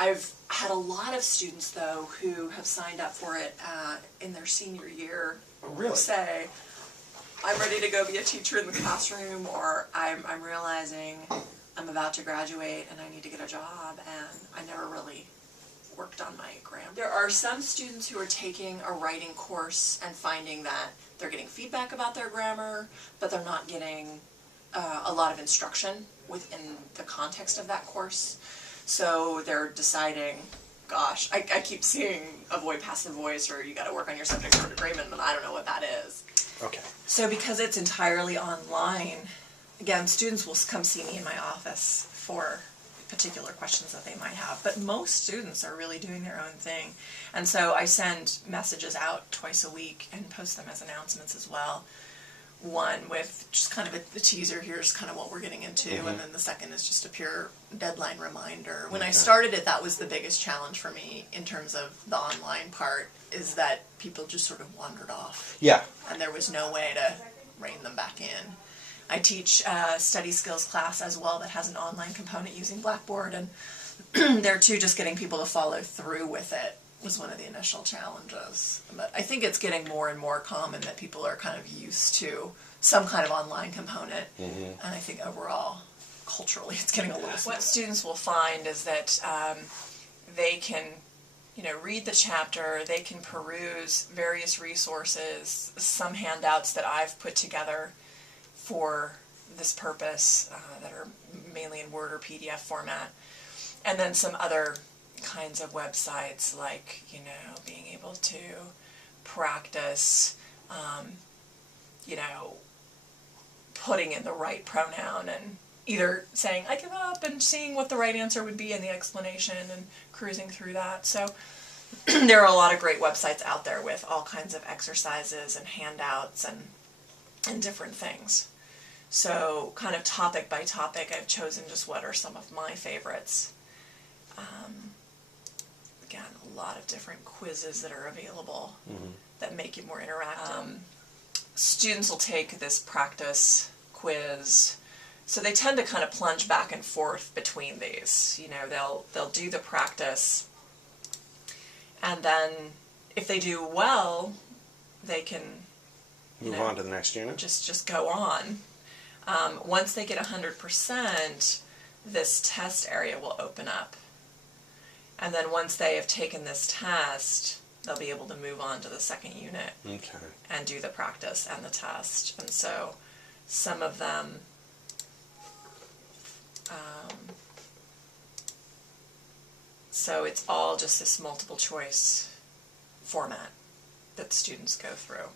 I've had a lot of students, though, who have signed up for it in their senior year. Really? Say, I'm ready to go be a teacher in the classroom, or I'm realizing I'm about to graduate and I need to get a job, and I never really worked on my grammar. There are some students who are taking a writing course and finding that they're getting feedback about their grammar, but they're not getting a lot of instruction within the context of that course. So they're deciding, gosh, I keep seeing avoid passive voice, or you got to work on your subject verb agreement, and I don't know what that is. Okay. So because it's entirely online, again, students will come see me in my office for particular questions that they might have, but most students are really doing their own thing. And so I send messages out twice a week and post them as announcements as well. One with just kind of a teaser, here's kind of what we're getting into, and then the second is just a pure deadline reminder. When I started it, that was the biggest challenge for me in terms of the online part, is that people just sort of wandered off. Yeah. And there was no way to rein them back in. I teach a study skills class as well that has an online component using Blackboard, and there too, just getting people to follow through with it was one of the initial challenges. But I think it's getting more and more common that people are kind of used to some kind of online component, and I think overall, culturally, it's getting a little smaller. What students will find is that they can, read the chapter, they can peruse various resources, some handouts that I've put together for this purpose that are mainly in Word or PDF format, and then some other kinds of websites like, being able to practice, putting in the right pronoun and either saying, I give up, and seeing what the right answer would be in the explanation and cruising through that. So there are a lot of great websites out there with all kinds of exercises and handouts and different things. So kind of topic by topic, I've chosen just what are some of my favorites. Again, a lot of different quizzes that are available that make it more interactive. Students will take this practice quiz, so they tend to kind of plunge back and forth between these. They'll do the practice, and then if they do well, they can move on to the next unit. Just go on. Once they get 100%, this test area will open up. And then once they have taken this test, they'll be able to move on to the second unit and do the practice and the test. And so some of them, so it's all just this multiple choice format that students go through.